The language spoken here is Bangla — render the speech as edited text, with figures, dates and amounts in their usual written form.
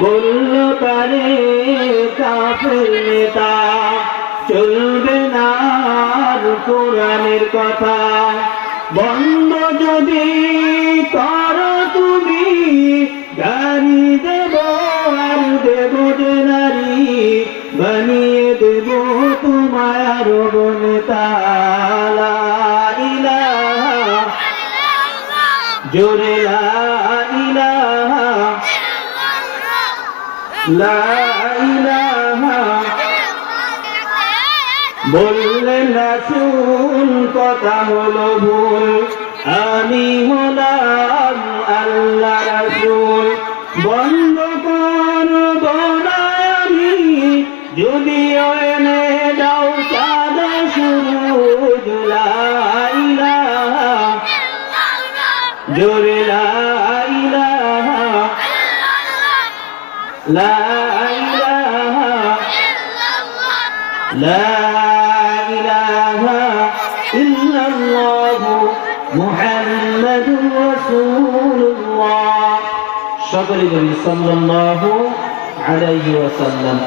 বলল তারে কাফের নেতা, চলবে না আর কোরআনের কথা। বন্ধ যদি করো তুমি, গাড়ি দেব আর দেব যে নারী, বানিয়ে দেব তোমায় আরো বনেতা। লা ইলাহা, জোরে লা ইলাহা, লা ইলাহা। বললেন রাসূল কথা হলো ভুল, আমি হলাম আল্লাহ রাসূল। বন্ধ করব না আমি, যদিও এনে দাও চাঁদ সূরজ। লা ইলাহা, জোরে লা ইলাহা, লা ইলাহা, লা ইলাহা ইল্লাল্লাহু মুহাম্মাদুর রাসূলুল্লাহ। সকলে বলি সাল্লাল্লাহু আলাইহি ওয়াসাল্লাম।